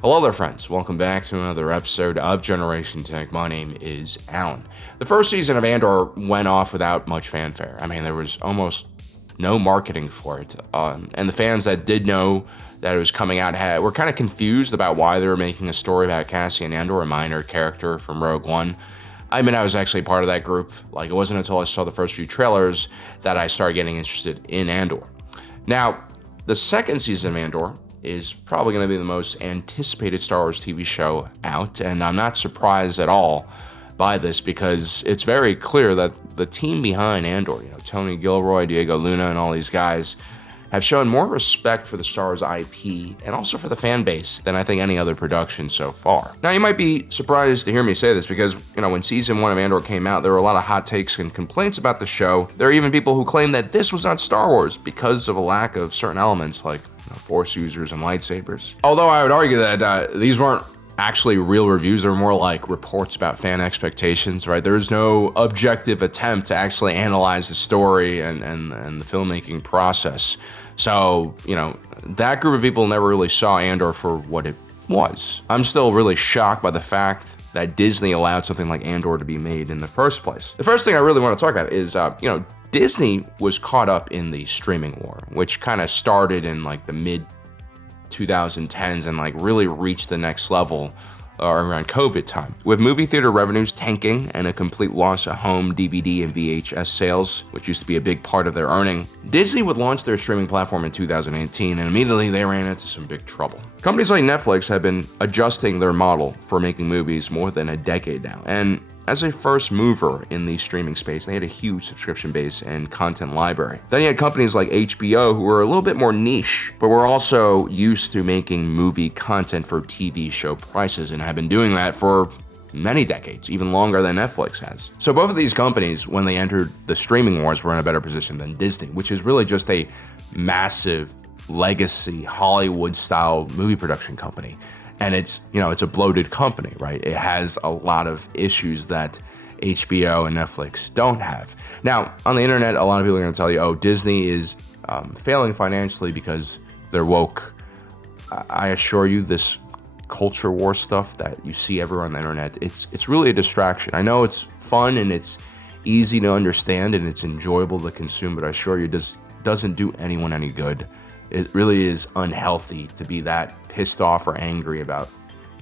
Hello there, friends. Welcome back to another episode of Generation Tech. My name is Alan. The first season of Andor went off without much fanfare. I mean, there was almost no marketing for it. And the fans that did know that it was coming out were kind of confused about why they were making a story about Cassian Andor, a minor character from Rogue One. I mean, I was actually part of that group. Like, it wasn't until I saw the first few trailers that I started getting interested in Andor. Now, the second season of Andor is probably going to be the most anticipated Star Wars TV show out, and I'm not surprised at all by this because it's very clear that the team behind Andor, Tony Gilroy, Diego Luna, and all these guys have shown more respect for the Star Wars IP and also for the fan base than I think any other production so far. Now, you might be surprised to hear me say this because, when season 1 of Andor came out, there were a lot of hot takes and complaints about the show. There are even people who claim that this was not Star Wars because of a lack of certain elements like Force users and lightsabers. Although I would argue that these weren't actually real reviews, they were more like reports about fan expectations, right? There is no objective attempt to actually analyze the story and the filmmaking process. So, that group of people never really saw Andor for what it was. I'm still really shocked by the fact that Disney allowed something like Andor to be made in the first place. The first thing I really want to talk about is, Disney was caught up in the streaming war, which kind of started in like the mid 2010s and really reached the next level around COVID time. With movie theater revenues tanking and a complete loss of home DVD and VHS sales, which used to be a big part of their earning, Disney would launch their streaming platform in 2018, and immediately they ran into some big trouble. Companies like Netflix have been adjusting their model for making movies more than a decade now, and as a first mover in the streaming space, they had a huge subscription base and content library. Then you had companies like HBO who were a little bit more niche, but were also used to making movie content for TV show prices and have been doing that for many decades, even longer than Netflix has. So both of these companies, when they entered the streaming wars, were in a better position than Disney, which is really just a massive legacy Hollywood-style movie production company. And it's a bloated company, right? It has a lot of issues that HBO and Netflix don't have. Now, on the internet, a lot of people are going to tell you, Disney is failing financially because they're woke. I assure you, this culture war stuff that you see everywhere on the internet, it's really a distraction. I know it's fun and it's easy to understand and it's enjoyable to consume, but I assure you, it doesn't do anyone any good. It really is unhealthy to be that pissed off or angry about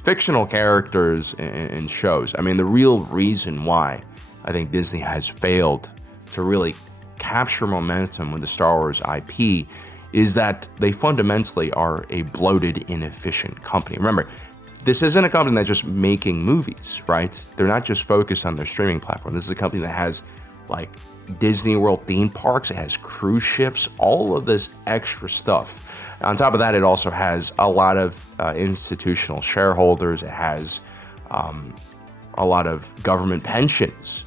fictional characters in shows. I mean, the real reason why I think Disney has failed to really capture momentum with the Star Wars IP is that they fundamentally are a bloated, inefficient company. Remember, this isn't a company that's just making movies, right? They're not just focused on their streaming platform. This is a company that has Disney World theme parks, it has cruise ships, all of this extra stuff. On top of that, it also has a lot of institutional shareholders. It has a lot of government pensions,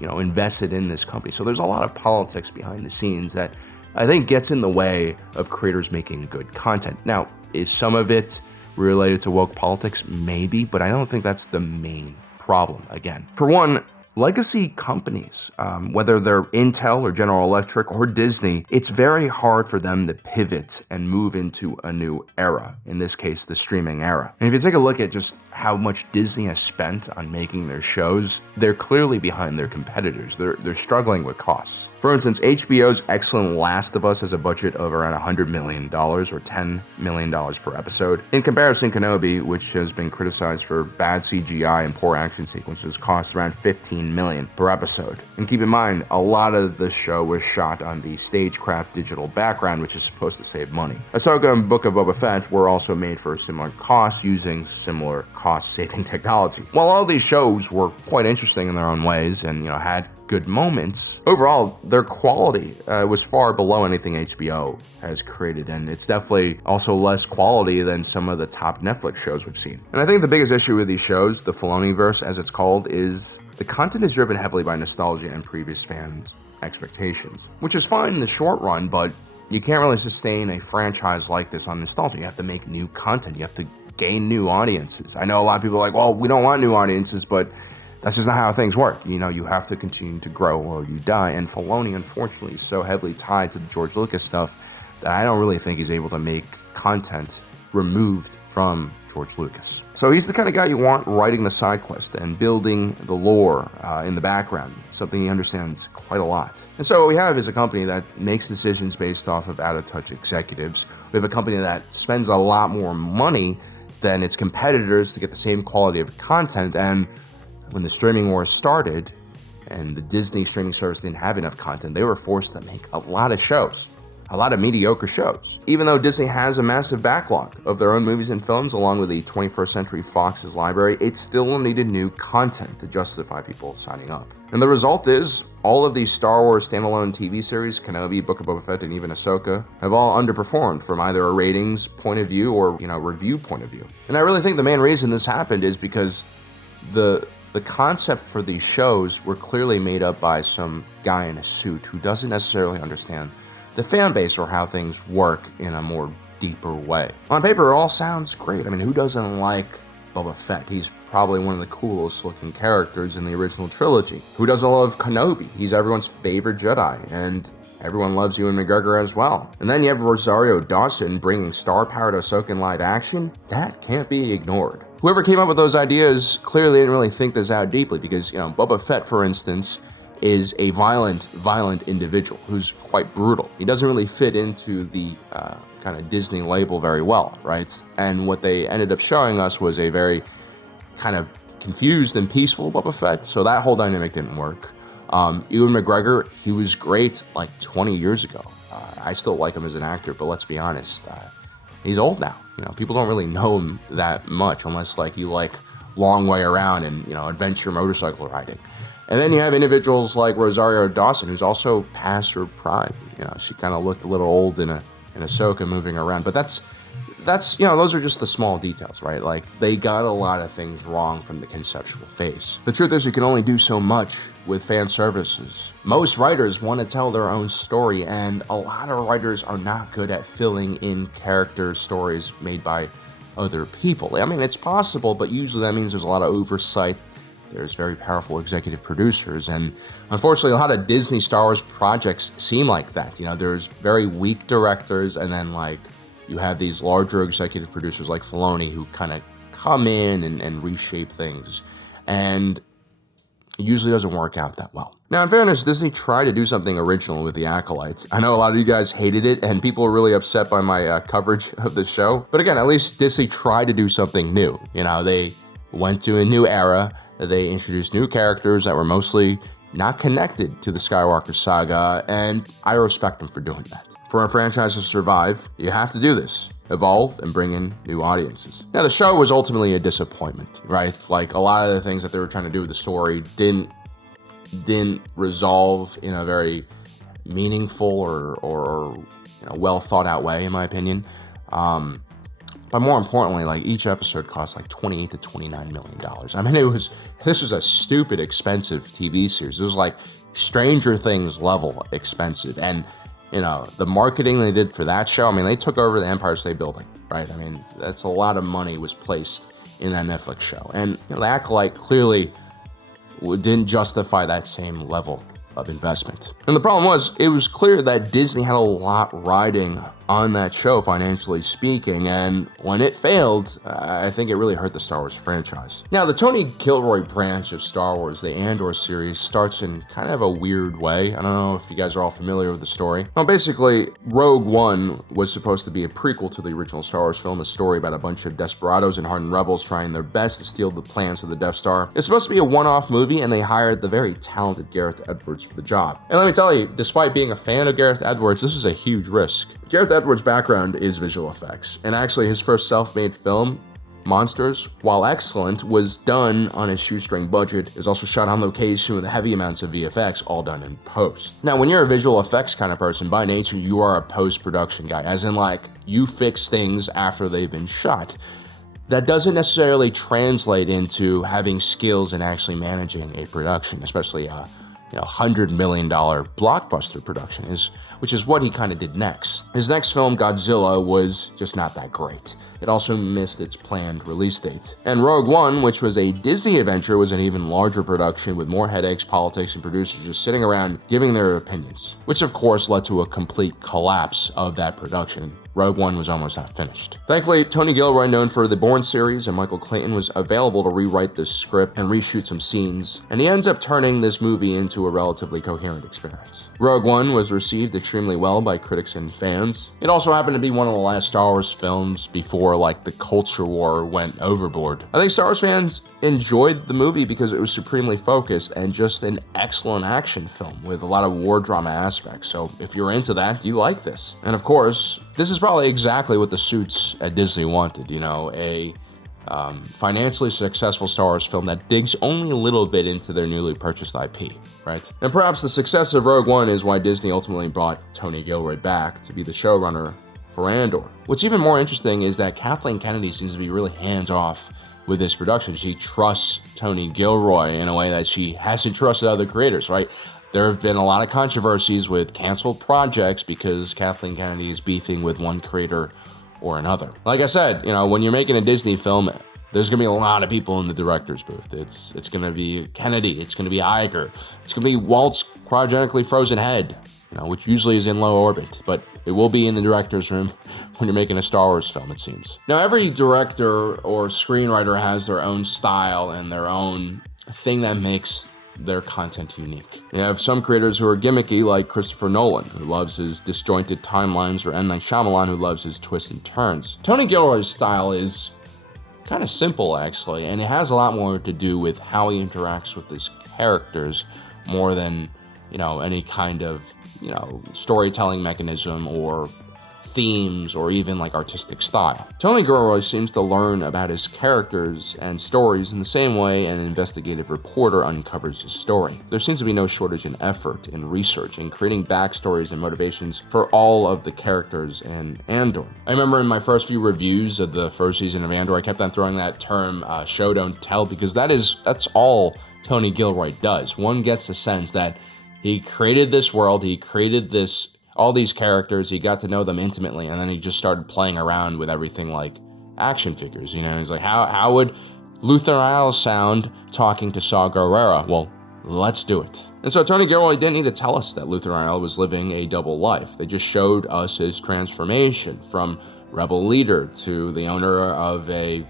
invested in this company. So there's a lot of politics behind the scenes that I think gets in the way of creators making good content. Now, is some of it related to woke politics? Maybe, but I don't think that's the main problem. Again, for one, legacy companies, whether they're Intel or General Electric or Disney, it's very hard for them to pivot and move into a new era, in this case, the streaming era. And if you take a look at just how much Disney has spent on making their shows, they're clearly behind their competitors. They're struggling with costs. For instance, HBO's excellent Last of Us has a budget of around $100 million or $10 million per episode. In comparison, Kenobi, which has been criticized for bad CGI and poor action sequences, costs around $15 million per episode. And keep in mind, a lot of the show was shot on the Stagecraft digital background, which is supposed to save money. Ahsoka and Book of Boba Fett were also made for a similar cost using similar cost-saving technology. While all these shows were quite interesting in their own ways and, had good moments, overall, their quality was far below anything HBO has created, and it's definitely also less quality than some of the top Netflix shows we've seen. And I think the biggest issue with these shows, the Filoniverse as it's called, is the content is driven heavily by nostalgia and previous fan expectations, which is fine in the short run, but you can't really sustain a franchise like this on nostalgia. You have to make new content. You have to gain new audiences. I know a lot of people are like, well, we don't want new audiences, but that's just not how things work. You have to continue to grow or you die. And Filoni, unfortunately, is so heavily tied to the George Lucas stuff that I don't really think he's able to make content removed from George Lucas. So he's the kind of guy you want writing the side quest and building the lore in the background, something he understands quite a lot. And so what we have is a company that makes decisions based off of out-of-touch executives. We have a company that spends a lot more money than its competitors to get the same quality of content. And when the streaming wars started and the Disney streaming service didn't have enough content, they were forced to make a lot of shows. A lot of mediocre shows. Even though Disney has a massive backlog of their own movies and films, along with the 21st Century Fox's library, it still needed new content to justify people signing up. And the result is, all of these Star Wars standalone TV series, Kenobi, Book of Boba Fett, and even Ahsoka, have all underperformed from either a ratings point of view or, review point of view. And I really think the main reason this happened is because the concept for these shows were clearly made up by some guy in a suit who doesn't necessarily understand the fan base or how things work in a more deeper way. On paper, it all sounds great. I mean, who doesn't like Boba Fett? He's probably one of the coolest looking characters in the original trilogy. Who doesn't love Kenobi? He's everyone's favorite Jedi, and everyone loves Ewan McGregor as well. And then you have Rosario Dawson bringing star-powered Ahsoka in live action. That can't be ignored. Whoever came up with those ideas clearly didn't really think this out deeply because, Boba Fett, for instance, is a violent individual who's quite brutal. He doesn't really fit into the kind of Disney label very well, right? And what they ended up showing us was a very kind of confused and peaceful Boba Fett, so that whole dynamic didn't work. Ewan McGregor, he was great like 20 years ago. I still like him as an actor, but let's be honest, he's old now. People don't really know him that much unless you like Long Way Around and, adventure motorcycle riding. And then you have individuals like Rosario Dawson, who's also past her prime. She kind of looked a little old in Ahsoka moving around. But that's those are just the small details, right? They got a lot of things wrong from the conceptual phase. The truth is, you can only do so much with fan services. Most writers want to tell their own story, and a lot of writers are not good at filling in character stories made by other people. I mean, it's possible, but usually that means there's a lot of oversight. There's very powerful executive producers, and unfortunately, a lot of Disney Star Wars projects seem like that. There's very weak directors, and then you have these larger executive producers like Filoni who kind of come in and reshape things, and it usually doesn't work out that well. Now, in fairness, Disney tried to do something original with the Acolytes. I know a lot of you guys hated it, and people were really upset by my coverage of the show, but again, at least Disney tried to do something new. They went to a new era. They introduced new characters that were mostly not connected to the Skywalker saga, and I respect them for doing that. For a franchise to survive, you have to do this. Evolve and bring in new audiences. Now, the show was ultimately a disappointment, right? A lot of the things that they were trying to do with the story didn't resolve in a very meaningful or well thought out way, in my opinion. But more importantly, each episode cost $28 to $29 million. I mean, this was a stupid expensive TV series. It was Stranger Things level expensive. And, the marketing they did for that show, I mean, they took over the Empire State Building, right? I mean, that's a lot of money was placed in that Netflix show. And, the Acolyte clearly didn't justify that same level of investment. And the problem was, it was clear that Disney had a lot riding on that show, financially speaking, and when it failed, I think it really hurt the Star Wars franchise. Now, the Tony Gilroy branch of Star Wars, the Andor series, starts in kind of a weird way. I don't know if you guys are all familiar with the story. Well, basically, Rogue One was supposed to be a prequel to the original Star Wars film, a story about a bunch of desperados and hardened rebels trying their best to steal the plans of the Death Star. It's supposed to be a one-off movie, and they hired the very talented Gareth Edwards for the job. And let me tell you, despite being a fan of Gareth Edwards, this is a huge risk. Gareth Edwards' background is visual effects, and actually his first self-made film, Monsters, while excellent, was done on a shoestring budget. It was also shot on location with heavy amounts of VFX, all done in post. Now, when you're a visual effects kind of person, by nature, you are a post-production guy, as in you fix things after they've been shot. That doesn't necessarily translate into having skills in actually managing a production, especially $100 million blockbuster production, which is what he kind of did next. His next film, Godzilla, was just not that great. It also missed its planned release date. And Rogue One, which was a Disney adventure, was an even larger production with more headaches, politics, and producers just sitting around giving their opinions, which of course led to a complete collapse of that production. Rogue One was almost not finished. Thankfully, Tony Gilroy, known for the Bourne series, and Michael Clayton was available to rewrite this script and reshoot some scenes, and he ends up turning this movie into a relatively coherent experience. Rogue One was received extremely well by critics and fans. It also happened to be one of the last Star Wars films before, the culture war went overboard. I think Star Wars fans enjoyed the movie because it was supremely focused and just an excellent action film with a lot of war drama aspects. So if you're into that, you like this. And of course, this is probably exactly what the suits at Disney wanted, a financially successful Star Wars film that digs only a little bit into their newly purchased IP, right? And perhaps the success of Rogue One is why Disney ultimately brought Tony Gilroy back to be the showrunner for Andor. What's even more interesting is that Kathleen Kennedy seems to be really hands-off with this production. She trusts Tony Gilroy in a way that she hasn't trusted other creators, right? There have been a lot of controversies with canceled projects because Kathleen Kennedy is beefing with one creator or another. Like I said, when you're making a Disney film, there's going to be a lot of people in the director's booth. It's going to be Kennedy, it's going to be Iger, it's going to be Walt's cryogenically frozen head, which usually is in low orbit, but it will be in the director's room when you're making a Star Wars film, it seems. Now, every director or screenwriter has their own style and their own thing that makes their content unique. You have some creators who are gimmicky, like Christopher Nolan, who loves his disjointed timelines, or M. Night Shyamalan, who loves his twists and turns. Tony Gilroy's style is kind of simple, actually, and it has a lot more to do with how he interacts with his characters more than, any kind of, storytelling mechanism or themes or even artistic style. Tony Gilroy seems to learn about his characters and stories in the same way an investigative reporter uncovers his story. There seems to be no shortage in effort, in research, in creating backstories and motivations for all of the characters in Andor. I remember in my first few reviews of the first season of Andor, I kept on throwing that term show don't tell, because that's all Tony Gilroy does. One gets the sense that he created this world, he created all these characters, he got to know them intimately, and then he just started playing around with everything like action figures. He's like, how would Luther Isles sound talking to Saw Gerrera? Well, let's do it. And so Tony Gilroy didn't need to tell us that Luther Isles was living a double life. They just showed us his transformation from rebel leader to the owner of an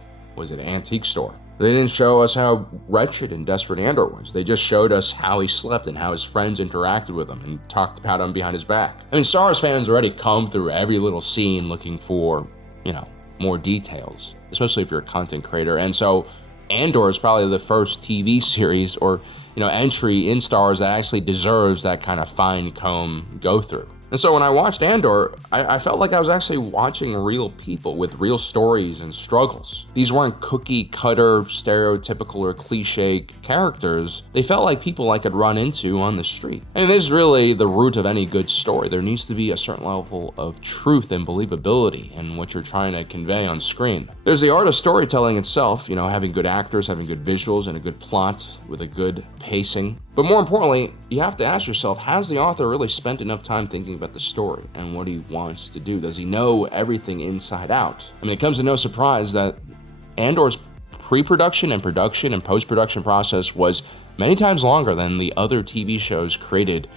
antique store. They didn't show us how wretched and desperate Andor was. They just showed us how he slept and how his friends interacted with him and talked about him behind his back. Star Wars fans already come through every little scene looking for, more details, especially if you're a content creator. And so Andor is probably the first TV series or, entry in Star Wars that actually deserves that kind of fine comb go through. And so when I watched Andor, I felt like I was actually watching real people with real stories and struggles. These weren't cookie cutter, stereotypical, or cliche characters. They felt like people I could run into on the street. And this is really the root of any good story. There needs to be a certain level of truth and believability in what you're trying to convey on screen. There's the art of storytelling itself, having good actors, having good visuals, and a good plot with a good pacing. But more importantly, you have to ask yourself, has the author really spent enough time thinking about the story and what he wants to do? Does he know everything inside out? It comes to no surprise that Andor's pre-production and production and post-production process was many times longer than the other TV shows created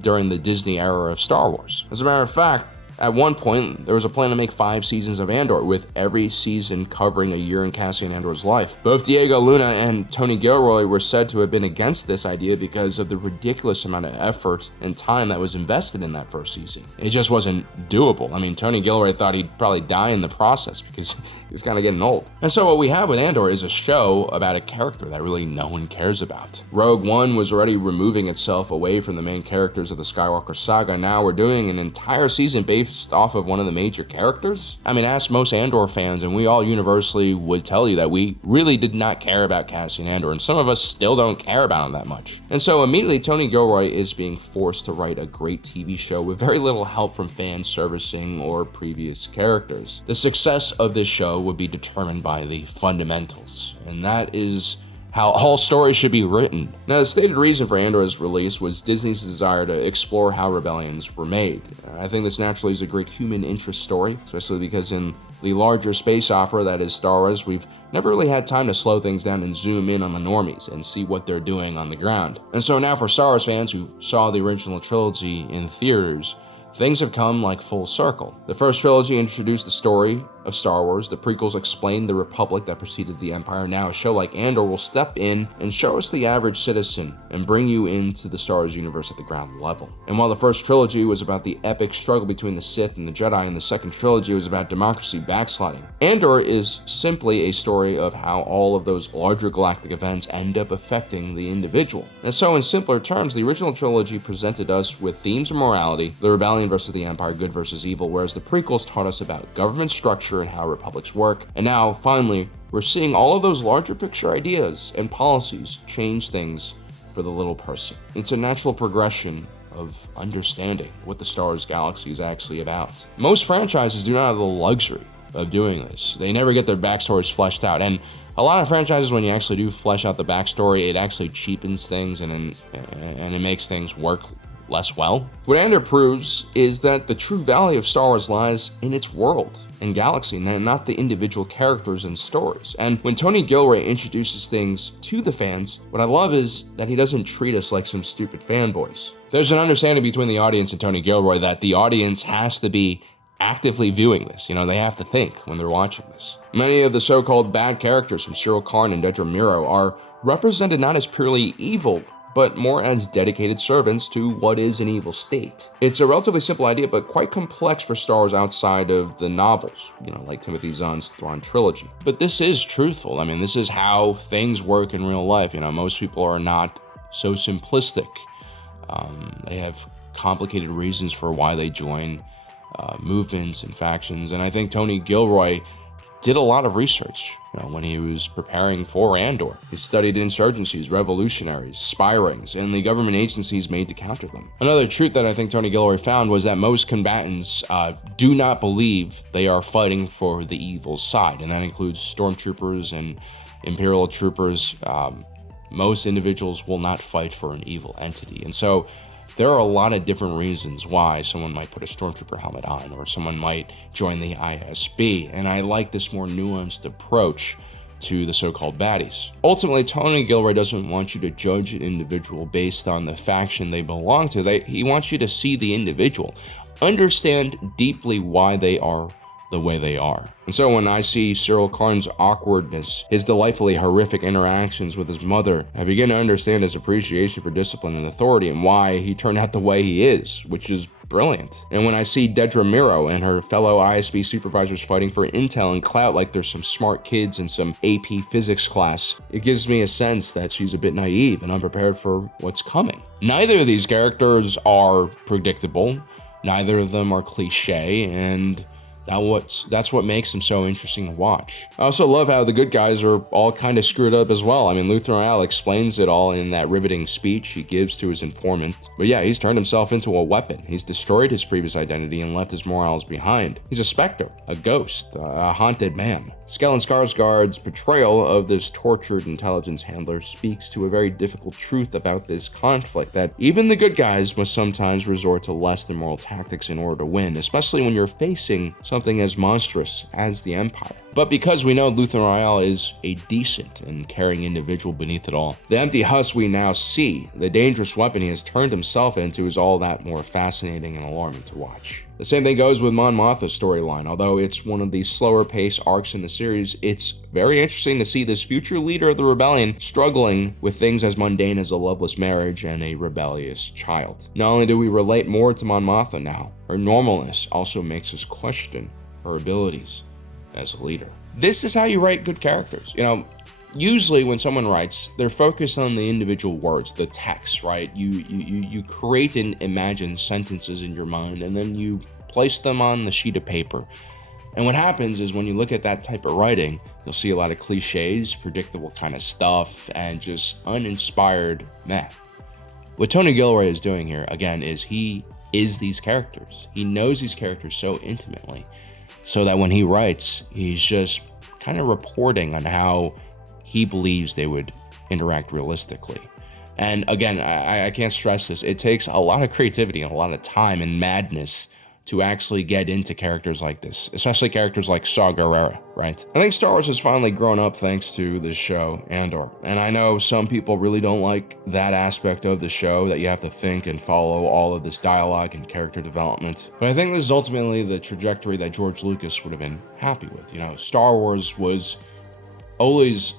during the Disney era of Star Wars. As a matter of fact, at one point, there was a plan to make 5 seasons of Andor, with every season covering a year in Cassian Andor's life. Both Diego Luna and Tony Gilroy were said to have been against this idea because of the ridiculous amount of effort and time that was invested in that first season. It just wasn't doable. Tony Gilroy thought he'd probably die in the process because he was kind of getting old. And so what we have with Andor is a show about a character that really no one cares about. Rogue One was already removing itself away from the main characters of the Skywalker saga. Now we're doing an entire season based off of one of the major characters? Ask most Andor fans, and we all universally would tell you that we really did not care about Cassian Andor, and some of us still don't care about him that much. And so immediately, Tony Gilroy is being forced to write a great TV show with very little help from fan servicing or previous characters. The success of this show would be determined by the fundamentals, and that is how all stories should be written. Now, the stated reason for Andor's release was Disney's desire to explore how rebellions were made. I think this naturally is a great human interest story, especially because in the larger space opera that is Star Wars, we've never really had time to slow things down and zoom in on the normies and see what they're doing on the ground. And so now for Star Wars fans who saw the original trilogy in theaters, things have come like full circle. The first trilogy introduced the story of Star Wars. The prequels explained the republic that preceded the Empire. Now a show like Andor will step in and show us the average citizen and bring you into the Star Wars universe at the ground level. And while the first trilogy was about the epic struggle between the Sith and the Jedi, and the second trilogy was about democracy backsliding, Andor is simply a story of how all of those larger galactic events end up affecting the individual. And so in simpler terms, the original trilogy presented us with themes of morality, the rebellion versus the Empire, good versus evil, whereas the prequels taught us about government structure and how republics work. And now, finally, we're seeing all of those larger picture ideas and policies change things for the little person. It's a natural progression of understanding what the Star Wars galaxy is actually about. Most franchises do not have the luxury of doing this. They never get their backstories fleshed out. And a lot of franchises, when you actually do flesh out the backstory, it actually cheapens things and it makes things work less well. What Andor proves is that the true value of Star Wars lies in its world and galaxy, and not the individual characters and stories. And when Tony Gilroy introduces things to the fans, what I love is that he doesn't treat us like some stupid fanboys. There's an understanding between the audience and Tony Gilroy that the audience has to be actively viewing this. They have to think when they're watching this. Many of the so-called bad characters from Cyril Karn and Dedra Meero are represented not as purely evil, but more as dedicated servants to what is an evil state. It's a relatively simple idea, but quite complex for Star Wars outside of the novels, like Timothy Zahn's Thrawn trilogy. But this is truthful. This is how things work in real life. Most people are not so simplistic. They have complicated reasons for why they join movements and factions, and I think Tony Gilroy did a lot of research when he was preparing for Andor. He studied insurgencies, revolutionaries, spy rings, and the government agencies made to counter them. Another truth that I think Tony Gilroy found was that most combatants do not believe they are fighting for the evil side, and that includes stormtroopers and Imperial troopers. Most individuals will not fight for an evil entity, and so there are a lot of different reasons why someone might put a stormtrooper helmet on, or someone might join the ISB, and I like this more nuanced approach to the so-called baddies. Ultimately, Tony Gilroy doesn't want you to judge an individual based on the faction they belong to. He wants you to see the individual, understand deeply why they are the way they are. And so when I see Cyril Karn's awkwardness, his delightfully horrific interactions with his mother, I begin to understand his appreciation for discipline and authority and why he turned out the way he is, which is brilliant. And when I see Dedra Meero and her fellow ISB supervisors fighting for intel and clout like there's some smart kids in some AP physics class, it gives me a sense that she's a bit naive and unprepared for what's coming. Neither of these characters are predictable, neither of them are cliche, and that's what makes them so interesting to watch. I also love how the good guys are all kind of screwed up as well. Luther Royale explains it all in that riveting speech he gives to his informant. But yeah, he's turned himself into a weapon. He's destroyed his previous identity and left his morals behind. He's a specter, a ghost, a haunted man. Stellan Skarsgård's portrayal of this tortured intelligence handler speaks to a very difficult truth about this conflict, that even the good guys must sometimes resort to less than moral tactics in order to win, especially when you're facing something as monstrous as the Empire. But because we know Luther Royale is a decent and caring individual beneath it all, the empty husk we now see, the dangerous weapon he has turned himself into, is all that more fascinating and alarming to watch. The same thing goes with Mon Mothma's storyline. Although it's one of the slower pace arcs in the series, it's very interesting to see this future leader of the rebellion struggling with things as mundane as a loveless marriage and a rebellious child. Not only do we relate more to Mon Mothma now, her normalness also makes us question her abilities as a leader. This is how you write good characters. Usually when someone writes, they're focused on the individual words, the text, right? You create and imagine sentences in your mind, and then you place them on the sheet of paper. And what happens is when you look at that type of writing, you'll see a lot of cliches, predictable kind of stuff, and just uninspired meh. What Tony Gilroy is doing here, again, is he is these characters. He knows these characters so intimately, so that when he writes, he's just kind of reporting on how he believes they would interact realistically. And again, I can't stress this. It takes a lot of creativity and a lot of time and madness to actually get into characters like this, especially characters like Saw Gerrera, right? I think Star Wars has finally grown up thanks to this show, Andor. And I know some people really don't like that aspect of the show, that you have to think and follow all of this dialogue and character development. But I think this is ultimately the trajectory that George Lucas would have been happy with. You know, Star Wars was always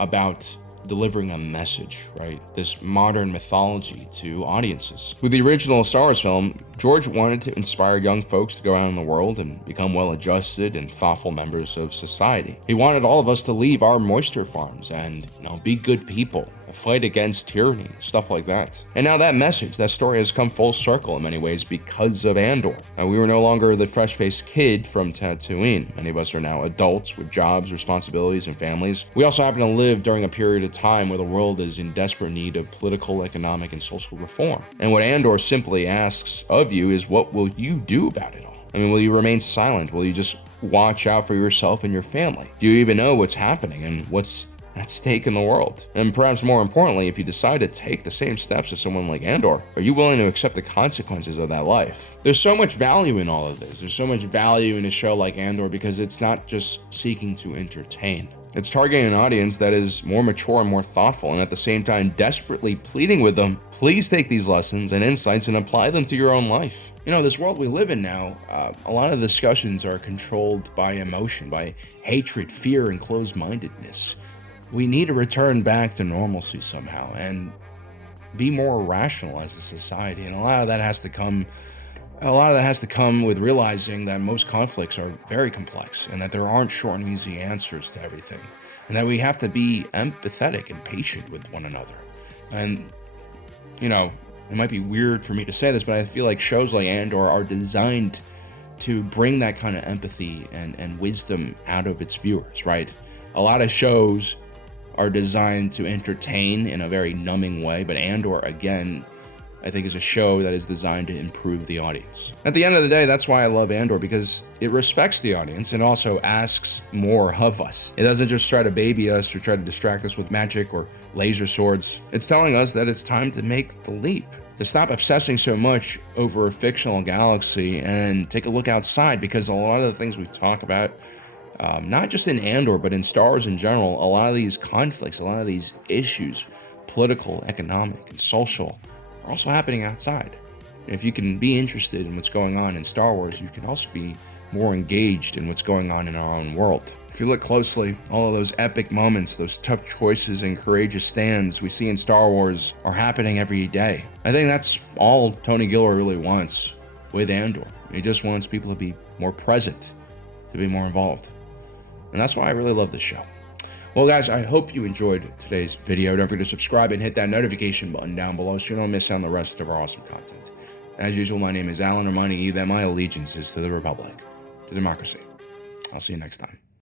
about delivering a message, right? This modern mythology to audiences. With the original Star Wars film, George wanted to inspire young folks to go out in the world and become well-adjusted and thoughtful members of society. He wanted all of us to leave our moisture farms and, be good people, fight against tyranny, stuff like that. And now that message, that story has come full circle in many ways because of Andor. And we were no longer the fresh-faced kid from Tatooine. Many of us are now adults with jobs, responsibilities, and families. We also happen to live during a period of time where the world is in desperate need of political, economic, and social reform. And what Andor simply asks of you is, what will you do about it all? I mean, will you remain silent? Will you just watch out for yourself and your family? Do you even know what's happening and what's at stake in the world? And perhaps more importantly, if you decide to take the same steps as someone like Andor, are you willing to accept the consequences of that life? There's so much value in all of this. There's so much value in a show like Andor because it's not just seeking to entertain. It's targeting an audience that is more mature and more thoughtful, and at the same time desperately pleading with them, please take these lessons and insights and apply them to your own life. This world we live in now, a lot of discussions are controlled by emotion, by hatred, fear, and closed-mindedness. We need to return back to normalcy somehow and be more rational as a society, and a lot of that has to come with realizing that most conflicts are very complex and that there aren't short and easy answers to everything, and that we have to be empathetic and patient with one another. And, it might be weird for me to say this, but I feel like shows like Andor are designed to bring that kind of empathy and wisdom out of its viewers, right? A lot of shows are designed to entertain in a very numbing way, but Andor, again, I think is a show that is designed to improve the audience. At the end of the day, that's why I love Andor, because it respects the audience and also asks more of us. It doesn't just try to baby us or try to distract us with magic or laser swords. It's telling us that it's time to make the leap, to stop obsessing so much over a fictional galaxy and take a look outside, because a lot of the things we talk about, not just in Andor, but in Star Wars in general, a lot of these conflicts, a lot of these issues, political, economic, and social, are also happening outside. And if you can be interested in what's going on in Star Wars, you can also be more engaged in what's going on in our own world. If you look closely, all of those epic moments, those tough choices and courageous stands we see in Star Wars are happening every day. I think that's all Tony Gilroy really wants with Andor. He just wants people to be more present, to be more involved. And that's why I really love this show. Well, guys, I hope you enjoyed today's video. Don't forget to subscribe and hit that notification button down below so you don't miss out on the rest of our awesome content. As usual, my name is Alan, reminding you that my allegiance is to the Republic, to democracy. I'll see you next time.